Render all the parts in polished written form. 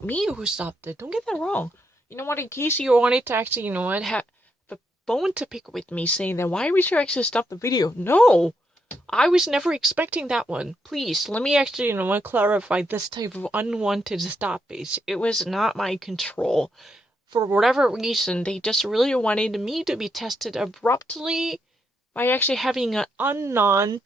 me who stopped it. Don't get that wrong. You know what? In case you wanted to actually, have a bone to pick with me saying that why would you actually stop the video? No, I was never expecting that one. Please, let me actually, clarify this type of unwanted stoppage. It was not my control. For whatever reason, they just really wanted me to be tested abruptly by actually having an unknown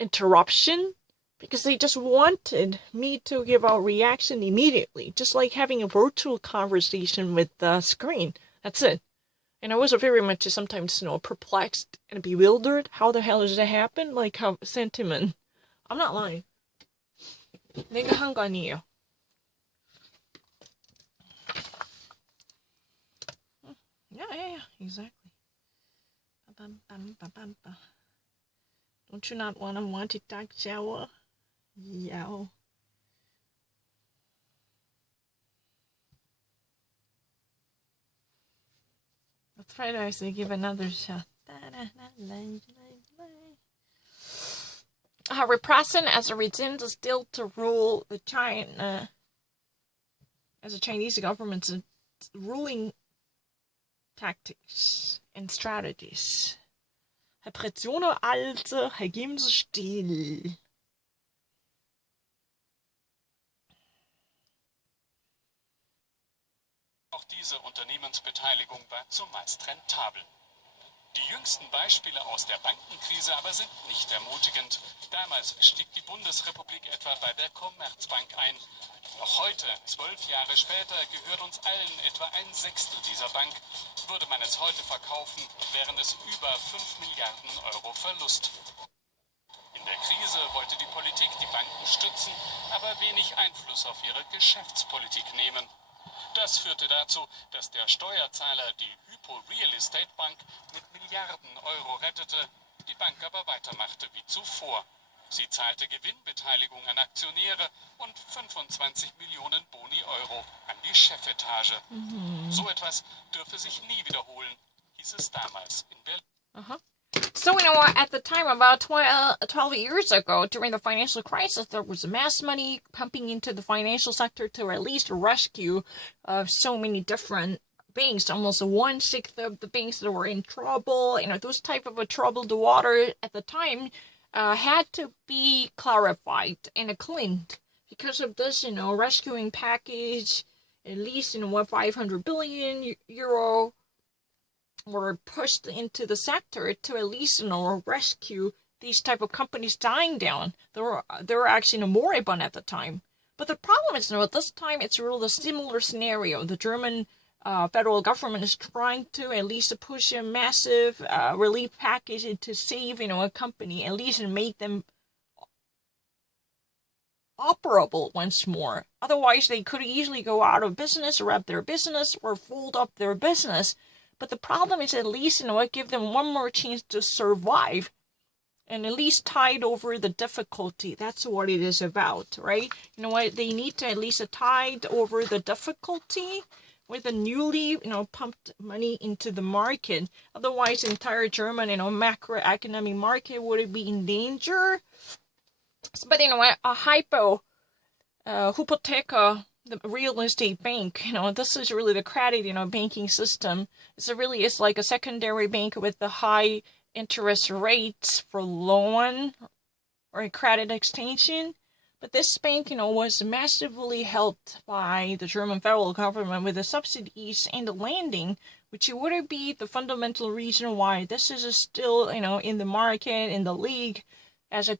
interruption because they just wanted me to give a reaction immediately, just like having a virtual conversation with the screen. That's it. And I was very much sometimes, perplexed and bewildered. How the hell does that happen? Like how sentiment. I'm not lying. 내가 한 거 아니에요. Yeah, exactly. Don't you not want to take shower? Yeah. Let's try to actually give another shot. Repression as a regime still to rule the China as a Chinese government's ruling tactics and strategies. Repressionen also, geben Sie still. Auch diese Unternehmensbeteiligung war zumeist rentabel. Die jüngsten Beispiele aus der Bankenkrise aber sind nicht ermutigend. Damals stieg die Bundesrepublik etwa bei der Commerzbank ein. Noch heute, 12 Jahre später, gehört uns allen etwa ein Sechstel dieser Bank. Würde man es heute verkaufen, wären es über 5 Milliarden Euro Verlust. In der Krise wollte die Politik die Banken stützen, aber wenig Einfluss auf ihre Geschäftspolitik nehmen. Das führte dazu, dass der Steuerzahler die Hypo Real Estate Bank mit Milliarden Euro rettete, die Bank aber weitermachte wie zuvor. Sie zahlte Gewinnbeteiligung an Aktionäre und 25 Millionen Boni Euro an die Chefetage. So etwas dürfe sich nie wiederholen, hieß es damals in Berlin. So, at the time, about 12 years ago, during the financial crisis, there was mass money pumping into the financial sector to at least rescue so many different banks, almost 1/6 of the banks that were in trouble. Those type of a troubled water at the time had to be clarified and cleaned. Because of this, rescuing package, at least, 500 billion euro were pushed into the sector to at least, rescue these type of companies dying down. They were actually moribund at the time. But the problem is, at this time, it's really a similar scenario. The German federal government is trying to at least push a massive relief package to save, a company, at least and make them operable once more. Otherwise, they could easily go out of business, wrap their business, or fold up their business. But the problem is at least, give them one more chance to survive and at least tide over the difficulty. That's what it is about, right? They need to at least tide over the difficulty with the newly, pumped money into the market. Otherwise, the entire German, macroeconomic market would be in danger. But, a Hypotheca, the real estate bank, this is really the credit, banking system. It's like a secondary bank with the high interest rates for loan or credit extension. But this bank, was massively helped by the German federal government with the subsidies and the lending, which would be the fundamental reason why this is still, in the market, in the league, as a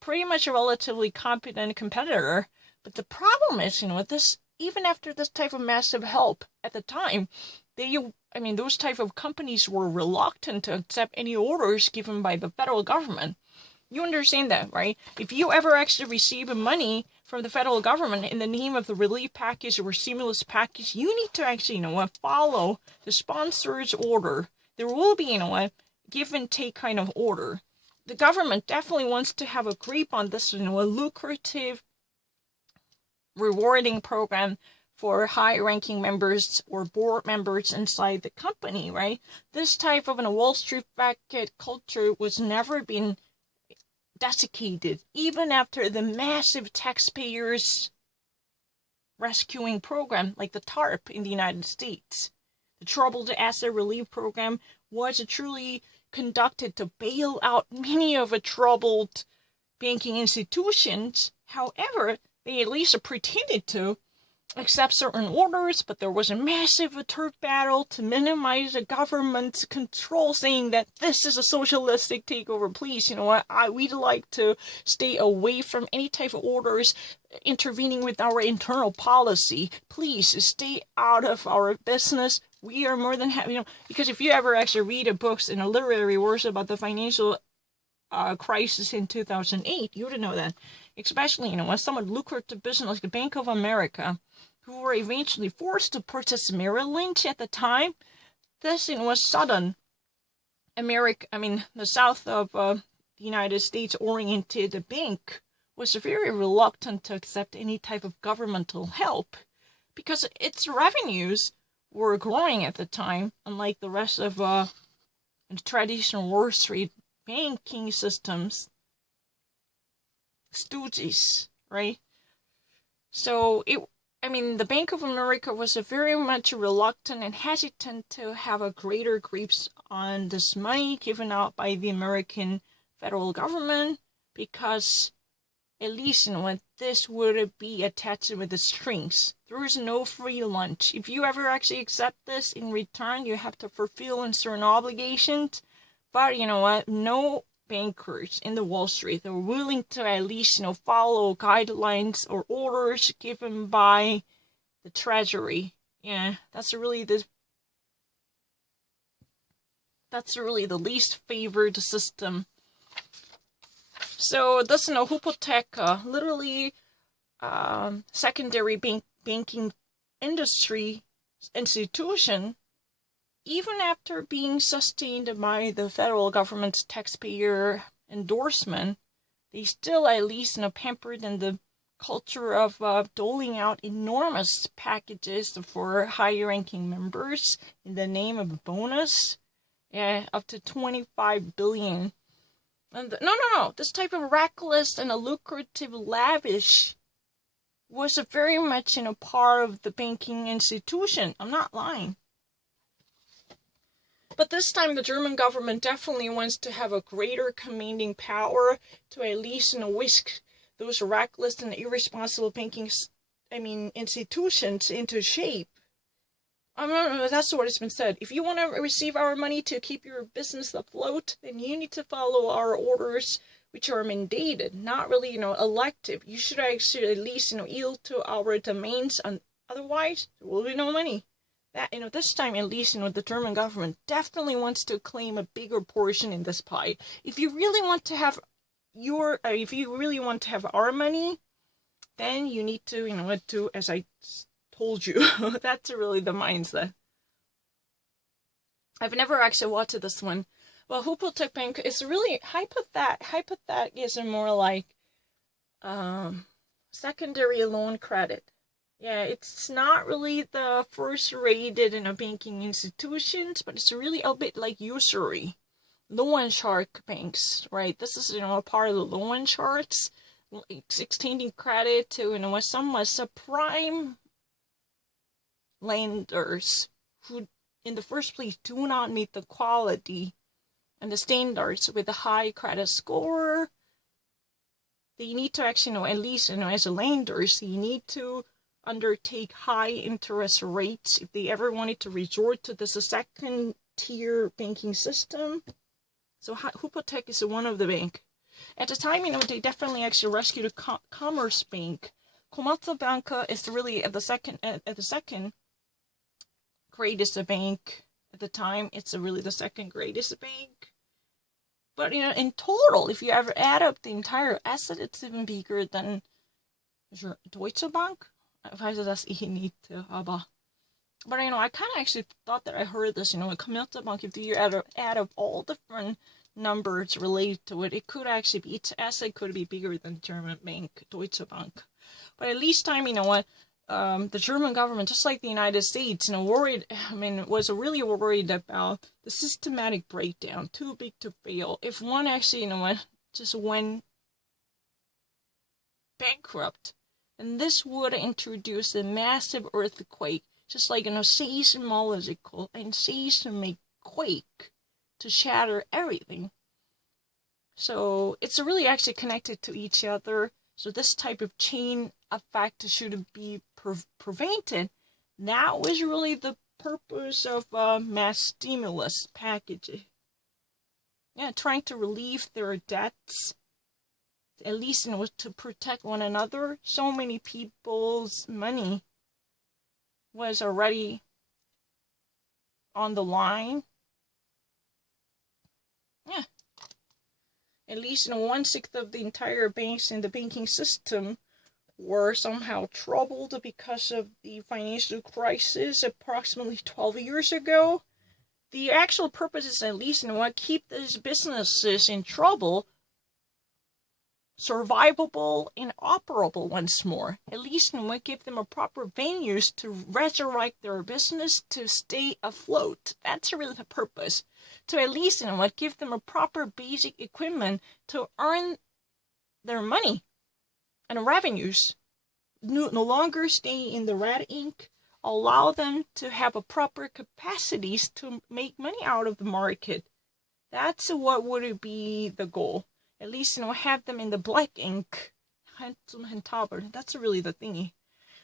pretty much a relatively competent competitor. But the problem is, this, even after this type of massive help at the time, those type of companies were reluctant to accept any orders given by the federal government. You understand that, right? If you ever actually receive money from the federal government in the name of the relief package or stimulus package, you need to actually, follow the sponsor's order. There will be, a give and take kind of order. The government definitely wants to have a grip on this, a lucrative, rewarding program for high-ranking members or board members inside the company, right? This type of a Wall Street bracket culture was never been desiccated, even after the massive taxpayers rescuing program like the TARP in the United States. The Troubled Asset Relief Program was truly conducted to bail out many of the troubled banking institutions. However, they at least pretended to accept certain orders, but there was a massive turf battle to minimize the government's control, saying that this is a socialistic takeover. Please, you know what, we'd like to stay away from any type of orders intervening with our internal policy. Please stay out of our business. We are more than happy, you know, because if you ever actually read a books in a literary works about the financial crisis in 2008, you would know that. Especially, you know, when some lucrative business like the Bank of America, who were eventually forced to purchase Merrill Lynch at the time, this was sudden. The south of the United States oriented bank was very reluctant to accept any type of governmental help because its revenues were growing at the time, unlike the rest of the traditional Wall Street banking systems. Stooges, right? So the Bank of America was very much reluctant and hesitant to have a greater grips on this money given out by the American federal government because at least this would be attached with the strings. There is no free lunch. If you ever actually accept this in return, you have to fulfill certain obligations. But you know what? No bankers in the Wall Street are willing to at least follow guidelines or orders given by the Treasury. Yeah, that's really the least favored system. So this Hypotheca, literally secondary banking industry institution, even after being sustained by the federal government's taxpayer endorsement, they still at least pampered in the culture of doling out enormous packages for high-ranking members in the name of a bonus, up to $25 billion. And no. This type of reckless and a lucrative lavish was very much part of the banking institution. I'm not lying. But this time the German government definitely wants to have a greater commanding power to at least whisk those reckless and irresponsible banking institutions into shape. That's what it's been said. If you want to receive our money to keep your business afloat, then you need to follow our orders, which are mandated, not really, elective. You should actually at least, yield to our demands, and otherwise there will be no money. That, this time at least, the German government definitely wants to claim a bigger portion in this pie. If you really want to have our money, then you need to, do as I told you. That's really the mindset. I've never actually watched this one. Well, Hypothec Bank is really Hypothec is more like secondary loan credit. Yeah, it's not really the first rated banking institutions, but it's really a bit like usury. Loan shark banks, right? This is, a part of the loan sharks, extending credit to, some subprime lenders who, in the first place, do not meet the quality and the standards with a high credit score. They need to actually, at least, as a lenders, you need to undertake high interest rates if they ever wanted to resort to this second tier banking system. So Hypothec is one of the bank. At the time, they definitely actually rescued a Commerce Bank. Komatsu Banka is really at the second greatest bank at the time. It's really the second greatest bank. But in total, if you ever add up the entire asset, it's even bigger than Deutsche Bank. Ich weiß das nicht, aber I kind of actually thought that I heard this, in Commerzbank, if you add up all different numbers related to it, it could actually be, its asset could be bigger than the German bank, Deutsche Bank. But at least time, the German government, just like the United States, was really worried about the systematic breakdown, too big to fail. If one actually, just went bankrupt, And this would introduce a massive earthquake, just like a seismological and seismic quake to shatter everything. So it's really actually connected to each other. So this type of chain effect should be prevented. That was really the purpose of mass stimulus package. Yeah, trying to relieve their debts, at least to protect one another. So many people's money was already on the line. Yeah. At least 1/6 of the entire banks in the banking system were somehow troubled because of the financial crisis approximately 12 years ago. The actual purpose is at least keep these businesses in trouble survivable and operable once more. At least give them a proper venues to resurrect their business to stay afloat. That's really the purpose. To at least give them a proper basic equipment to earn their money and revenues. No longer stay in the red ink. Allow them to have a proper capacities to make money out of the market. That's what would be the goal. At least, have them in the black ink. That's really the thingy.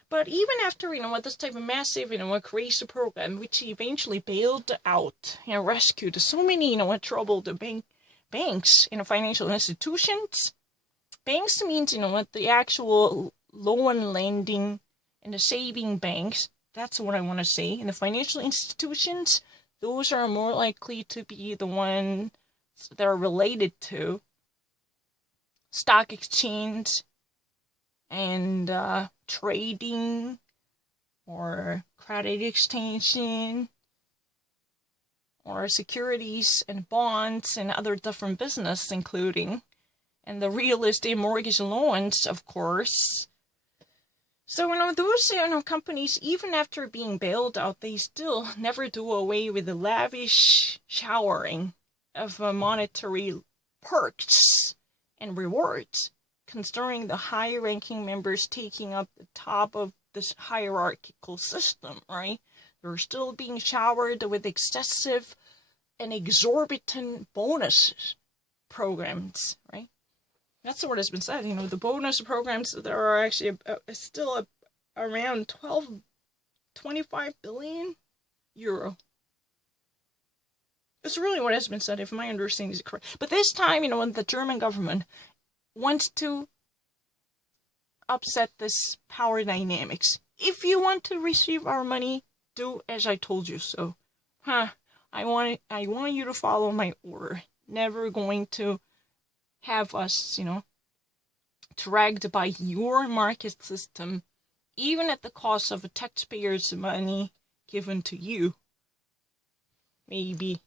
But even after, this type of massive, crazy program, which eventually bailed out, rescued so many, troubled banks, financial institutions. Banks means, the actual loan lending and the saving banks. That's what I want to say. And the financial institutions, those are more likely to be the ones that are related to stock exchange and trading or credit extension or securities and bonds and other different business, including and the real estate mortgage loans, of course. So, those, companies, even after being bailed out, they still never do away with the lavish showering of monetary perks and rewards, considering the high-ranking members taking up the top of this hierarchical system, right? They're still being showered with excessive and exorbitant bonus programs, right? That's what has been said. The bonus programs that are actually still around 25 billion euro. That's really what has been said, if my understanding is correct. But this time, when the German government wants to upset this power dynamics. If you want to receive our money, do as I told you so. I want you to follow my order. Never going to have us, dragged by your market system, even at the cost of a taxpayer's money given to you. Maybe.